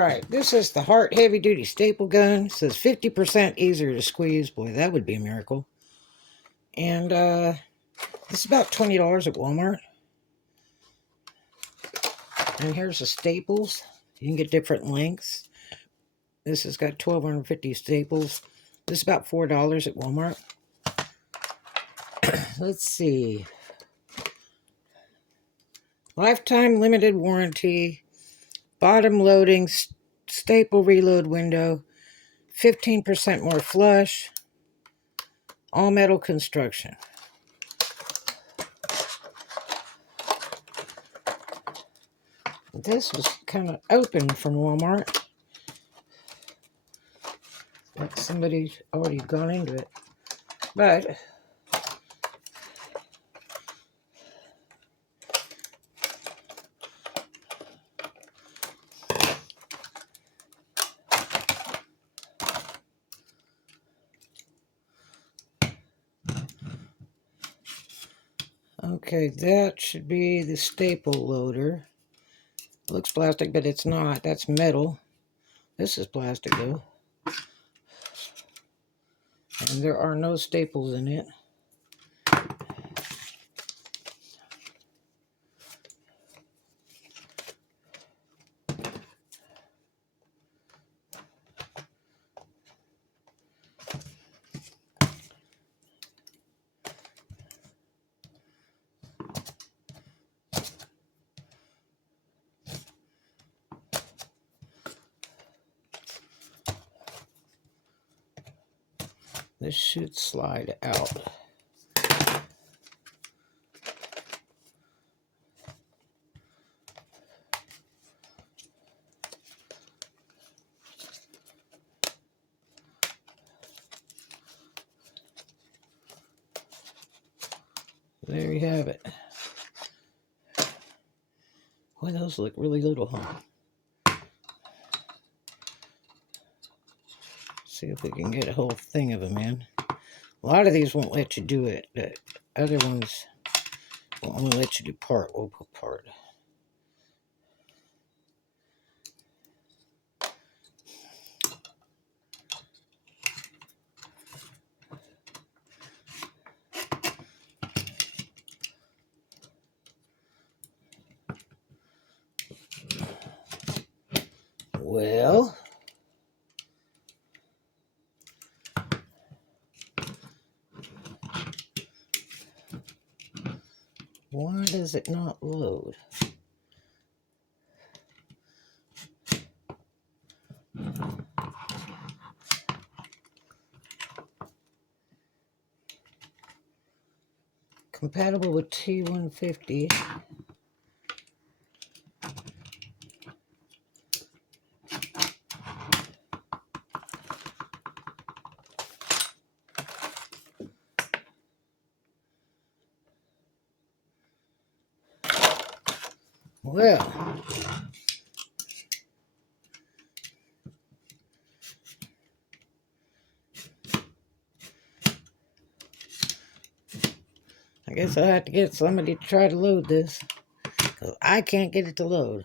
Alright, this is the Hart heavy duty staple gun. It says 50% easier to squeeze. Boy, that would be a miracle. And this is about $20 at Walmart. And here's the staples. You can get different lengths. This has got 1,250 staples. This is about $4 at Walmart. Let's see. Lifetime limited warranty. Bottom loading staple reload window. 15% more flush. All metal construction. This was kind of open from Walmart. Like somebody's already gone into it. But okay, that should be the staple loader. Looks plastic, but it's not. That's metal. This is plastic, though. And there are no staples in it. This should slide out. There you have it. Boy, those look really little, huh? See if we can get a whole thing of them in. A lot of these won't let you do it. The other ones will only let you do part. We'll put part. Well, why does it not load? Compatible with T150. Well, I guess I'll have to get somebody to try to load this, because I can't get it to load.